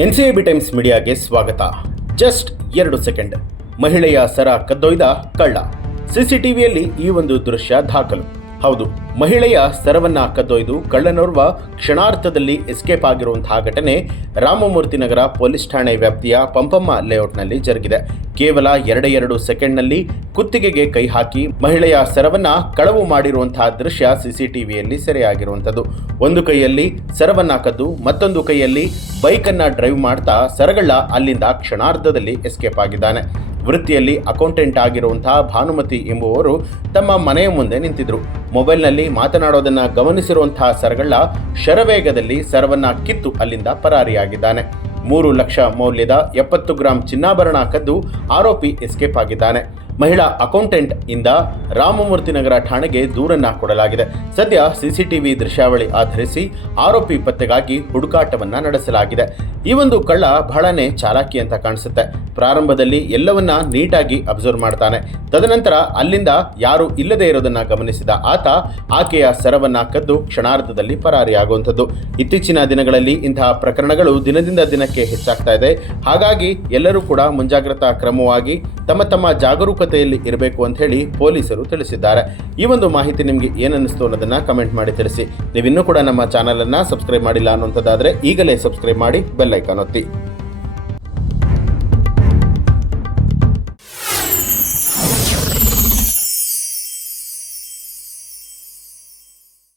N C B times ಮೀಡಿಯಾಗೆ ಸ್ವಾಗತ. Just ಎರಡು ಸೆಕೆಂಡ್. ಮಹಿಳೆಯ ಸರ ಕದ್ದೊಯ್ದ ಕಳ್ಳ. ಸಿಸಿಟಿವಿಯಲ್ಲಿ ಈ ಒಂದು ದೃಶ್ಯ ದಾಖಲು. ಹೌದು, ಮಹಿಳೆಯ ಸರವನ್ನ ಕದ್ದೊಯ್ದು ಕಳ್ಳನೋರ್ವ ಕ್ಷಣಾರ್ಥದಲ್ಲಿ ಎಸ್ಕೇಪ್ ಆಗಿರುವಂತಹ ಘಟನೆ ರಾಮಮೂರ್ತಿ ನಗರ ಪೊಲೀಸ್ ಠಾಣೆ ವ್ಯಾಪ್ತಿಯ ಪಂಪಮ್ಮ ಲೇಔಟ್ನಲ್ಲಿ ಜರುಗಿದೆ. ಕೇವಲ ಎರಡೇ ಎರಡು ಸೆಕೆಂಡ್ನಲ್ಲಿ ಕುತ್ತಿಗೆಗೆ ಕೈ ಹಾಕಿ ಮಹಿಳೆಯ ಸರವನ್ನ ಕಳವು ಮಾಡಿರುವಂತಹ ದೃಶ್ಯ ಸಿಸಿಟಿವಿಯಲ್ಲಿ ಸೆರೆಯಾಗಿರುವಂಥದ್ದು. ಒಂದು ಕೈಯಲ್ಲಿ ಸರವನ್ನ ಕದ್ದು, ಮತ್ತೊಂದು ಕೈಯಲ್ಲಿ ಬೈಕನ್ನ ಡ್ರೈವ್ ಮಾಡ್ತಾ ಸರಗಳ್ಳ ಅಲ್ಲಿಂದ ಕ್ಷಣಾರ್ಧದಲ್ಲಿ ಎಸ್ಕೇಪ್ ಆಗಿದ್ದಾನೆ. ವೃತ್ತಿಯಲ್ಲಿ ಅಕೌಂಟೆಂಟ್ ಆಗಿರುವಂತಹ ಭಾನುಮತಿ ಎಂಬುವರು ತಮ್ಮ ಮನೆಯ ಮುಂದೆ ನಿಂತಿದ್ರು. ಮೊಬೈಲ್ನಲ್ಲಿ ಮಾತನಾಡೋದನ್ನ ಗಮನಿಸಿರುವಂತಹ ಸರಗಳ್ಳ ಶರವೇಗದಲ್ಲಿ ಸರವನ್ನ ಕಿತ್ತು ಅಲ್ಲಿಂದ ಪರಾರಿಯಾಗಿದ್ದಾನೆ. ಮೂರು ಲಕ್ಷ ಮೌಲ್ಯದ ಎಪ್ಪತ್ತು ಗ್ರಾಂ ಚಿನ್ನಾಭರಣ ಕದ್ದು ಆರೋಪಿ ಎಸ್ಕೇಪ್ ಆಗಿದ್ದಾನೆ. ಮಹಿಳಾ ಅಕೌಂಟೆಂಟ್ ಇಂದ ರಾಮಮೂರ್ತಿ ನಗರ ಠಾಣೆಗೆ ದೂರನ್ನ ಕೊಡಲಾಗಿದೆ. ಸದ್ಯ ಸಿಸಿಟಿವಿ ದೃಶ್ಯಾವಳಿ ಆಧರಿಸಿ ಆರೋಪಿ ಪತ್ತೆಗಾಗಿ ಹುಡುಕಾಟವನ್ನ ನಡೆಸಲಾಗಿದೆ. ಈ ಒಂದು ಕಳ್ಳ ಬಹಳನೇ ಚಾಲಾಕಿ ಅಂತ ಕಾಣಿಸುತ್ತೆ. ಪ್ರಾರಂಭದಲ್ಲಿ ಎಲ್ಲವನ್ನ ನೀಟಾಗಿ ಅಬ್ಸರ್ವ್ ಮಾಡ್ತಾನೆ. ತದನಂತರ ಅಲ್ಲಿಂದ ಯಾರು ಇಲ್ಲದೆ ಇರೋದನ್ನ ಗಮನಿಸಿದ ಆತ ಆಕೆಯ ಸರವನ್ನ ಕದ್ದು ಕ್ಷಣಾರ್ಧದಲ್ಲಿ ಪರಾರಿಯಾಗುವಂಥದ್ದು. ಇತ್ತೀಚಿನ ದಿನಗಳಲ್ಲಿ ಇಂತಹ ಪ್ರಕರಣಗಳು ದಿನದಿಂದ ದಿನಕ್ಕೆ ಹೆಚ್ಚಾಗ್ತಾ ಇದೆ. ಹಾಗಾಗಿ ಎಲ್ಲರೂ ಕೂಡ ಮುಂಜಾಗ್ರತಾ ಕ್ರಮವಾಗಿ ತಮ್ಮ ತಮ್ಮ ಜಾಗರೂಕತೆಯಲ್ಲಿ ಇರಬೇಕು ಅಂತ ಹೇಳಿ ಪೊಲೀಸರು ತಿಳಿಸಿದ್ದಾರೆ. ಈ ಒಂದು ಮಾಹಿತಿ ನಿಮಗೆ ಏನನ್ನಿಸ್ತು ಅನ್ನೋದನ್ನ ಕಮೆಂಟ್ ಮಾಡಿ ತಿಳಿಸಿ. ನೀವಿನ್ನೂ ಕೂಡ ನಮ್ಮ ಚಾನಲನ್ನು ಸಬ್ಸ್ಕ್ರೈಬ್ ಮಾಡಿಲ್ಲ ಅನ್ನುವಂಥದ್ದಾದರೆ ಈಗಲೇ ಸಬ್ಸ್ಕ್ರೈಬ್ ಮಾಡಿ ಬೆಲ್ ಐಕಾನ್ ಒತ್ತಿ.